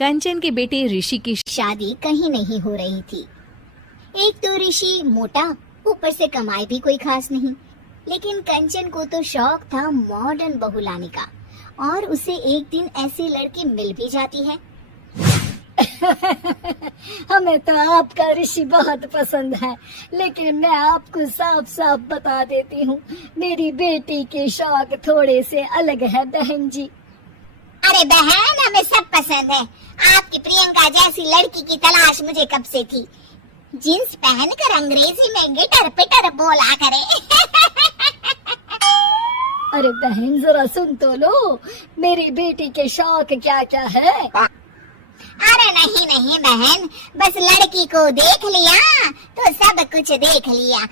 कंचन के बेटे ऋषि की शादी कहीं नहीं हो रही थी। एक तो ऋषि मोटा, ऊपर से कमाई भी कोई खास नहीं। लेकिन कंचन को तो शौक था मॉडर्न बहू लाने का, और उसे एक दिन ऐसी लड़की मिल भी जाती है। हमें तो आपका ऋषि बहुत पसंद है, लेकिन मैं आपको साफ साफ बता देती हूँ, मेरी बेटी के शौक थोड़े से अलग है बहन जी। अरे बहन, हमें सब पसंद है। आपकी प्रियंका जैसी लड़की की तलाश मुझे कब से थी। जींस पहनकर अंग्रेजी में गिटर पिटर बोला करे। अरे बहन, जरा सुन तो लो, मेरी बेटी के शौक क्या क्या है। अरे नहीं नहीं बहन, बस लड़की को देख लिया तो सब कुछ देख लिया।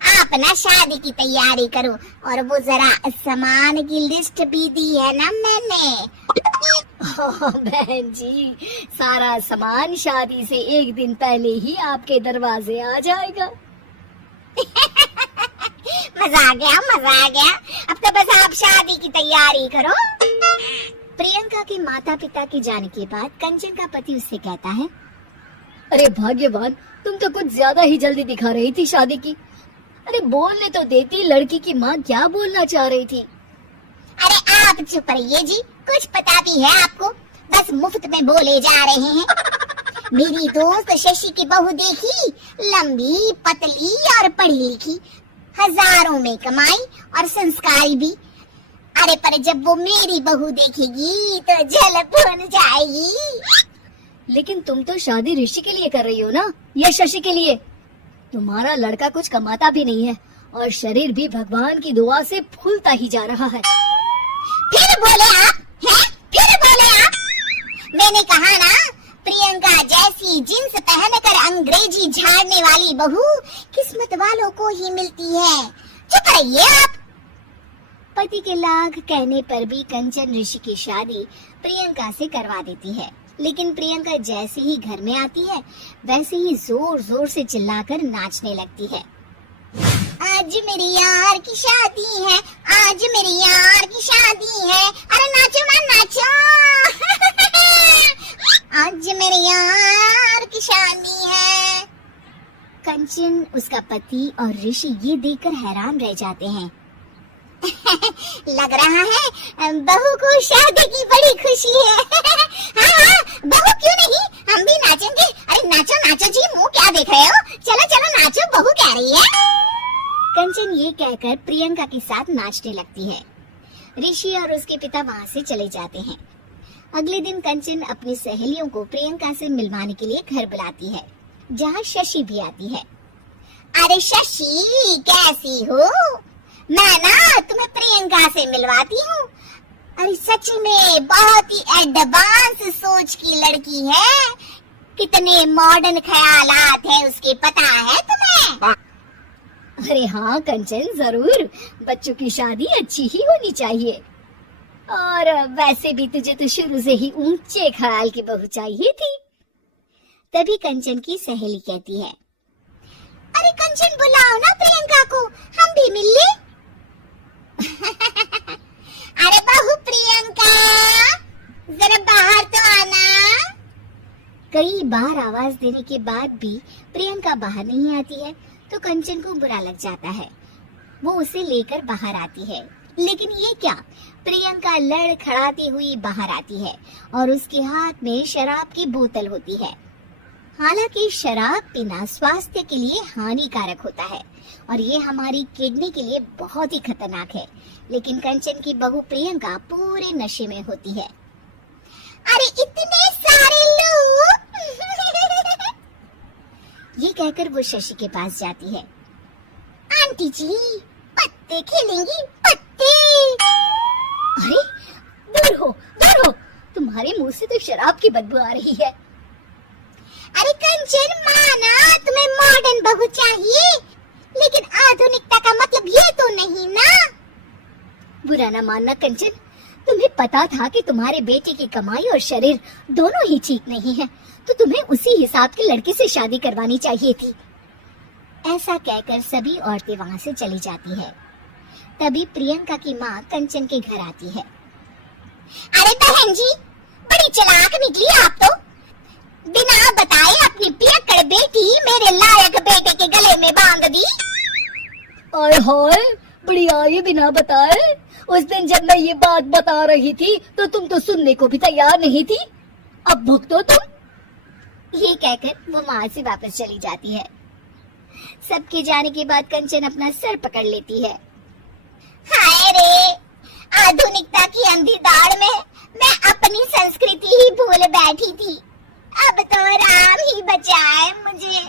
आप ना शादी की तैयारी करो, और वो जरा सामान की लिस्ट भी दी है ना मैंने। बहन जी, सारा सामान शादी से एक दिन पहले ही आपके दरवाजे आ जाएगा। मजा आ गया, मजा आ गया। अब तो बस आप शादी की तैयारी करो। प्रियंका के माता पिता के जाने के बाद कंचन का पति उससे कहता है, अरे भाग्यवान, तुम तो कुछ ज्यादा ही जल्दी दिखा रही थी शादी की। अरे बोलने तो देती, लड़की की माँ क्या बोलना चाह रही थी। अरे आप चुप रहिए जी, कुछ पता भी है आपको, बस मुफ्त में बोले जा रहे हैं। मेरी दोस्त शशि की बहू देखी, लंबी पतली और पढ़ी लिखी, हजारों में कमाई और संस्कारी भी। अरे पर जब वो मेरी बहू देखेगी तो जल भुन जाएगी। लेकिन तुम तो शादी ऋषि के लिए कर रही हो ना, या शशि के लिए? तुम्हारा लड़का कुछ कमाता भी नहीं है, और शरीर भी भगवान की दुआ से फूलता ही जा रहा है। फिर बोले आप हैं? फिर बोले आप? मैंने कहा ना, प्रियंका जैसी जींस पहनकर अंग्रेजी झाड़ने वाली बहू किस्मत वालों को ही मिलती है। चुप रहिए आप। पति के लाख कहने पर भी कंचन ऋषि की शादी प्रियंका से करवा देती है। लेकिन प्रियंका जैसे ही घर में आती है, वैसे ही जोर जोर से चिल्लाकर नाचने लगती है। आज मेरी यार की शादी है, आज मेरी यार की शादी है, अरे नाचो ना नाचो। आज मेरी यार की शादी है। कंचन, उसका पति और ऋषि ये देखकर हैरान रह जाते हैं। लग रहा है बहू को शादी की बड़ी खुशी है। हाँ हाँ, बहू क्यों नहीं, हम भी नाचेंगे। अरे नाचो नाचो जी, मुंह क्या देख रहे हो, चलो चलो नाचो, बहू कह रही है। कंचन ये कहकर प्रियंका के साथ नाचने लगती है। ऋषि और उसके पिता वहाँ से चले जाते हैं। अगले दिन कंचन अपनी सहेलियों को प्रियंका से मिलवाने के लिए घर बुलाती है, जहाँ शशि भी आती है। अरे शशि, कैसी हो? मैं ना तुम्हें प्रियंका से मिलवाती हूँ। अरे सच में बहुत ही एडवांस सोच की लड़की है, कितने मॉडर्न ख्यालात है उसके, पता है तुम्हें? अरे हाँ कंचन, जरूर, बच्चों की शादी अच्छी ही होनी चाहिए। और वैसे भी तुझे तो शुरू से ही ऊंचे ख्याल की बहू चाहिए थी। तभी कंचन की सहेली कहती है, अरे कंचन बुलाओ ना प्रियंका को, हम भी मिल ले। अरे बहू प्रियंका, जरा बाहर तो आना। कई बार आवाज देने के बाद भी प्रियंका बाहर नहीं आती है, तो कंचन को बुरा लग जाता है। वो उसे लेकर बाहर आती है, लेकिन ये क्या, प्रियंका लड़खड़ाती हुई बाहर आती है और उसके हाथ में शराब की बोतल होती है। हालांकि शराब पीना स्वास्थ्य के लिए हानिकारक होता है और ये हमारी किडनी के लिए बहुत ही खतरनाक है, लेकिन कंचन की बहू प्रियंका पूरे नशे में होती है। अरे इतने सारे लोग। ये कहकर वो शशि के पास जाती है। आंटी जी, पत्ते खेलेंगी, पत्ते। अरे दूर हो, दूर हो, तुम्हारे मुंह से तो शराब की बदबू आ रही है। अरे कंचन, माना तुम्हें मॉडर्न बहू चाहिए, लेकिन आधुनिकता का मतलब ये तो नहीं ना। बुरा ना मानना कंचन, तुम्हें पता था कि तुम्हारे बेटे की कमाई और शरीर दोनों ही ठीक नहीं है, तो तुम्हें उसी हिसाब के लड़के से शादी करवानी चाहिए थी। ऐसा कहकर सभी औरतें वहाँ से चली जाती है। तभी प्रियंका की माँ कंचन के घर आती है। अरे बहन जी, बड़ी चालाक निकली आप तो। बिना बताए अपनी पियक्कड़ बेटी मेरे लायक बेटे के गले में बांध दी। आय हाय, बड़ी आई बिना बताए। उस दिन जब मैं ये बात बता रही थी तो तुम तो सुनने को भी तैयार नहीं थी। अब भुगतो तुम। ये कहकर वो वहां से वापस चली जाती है। सबके जाने के बाद कंचन अपना सर पकड़ लेती है। हाय रे, आधुनिकता की अंधी दौड़ में मैं अपनी संस्कृति ही भूल बैठी थी। अब तो राम ही बचाए मुझे।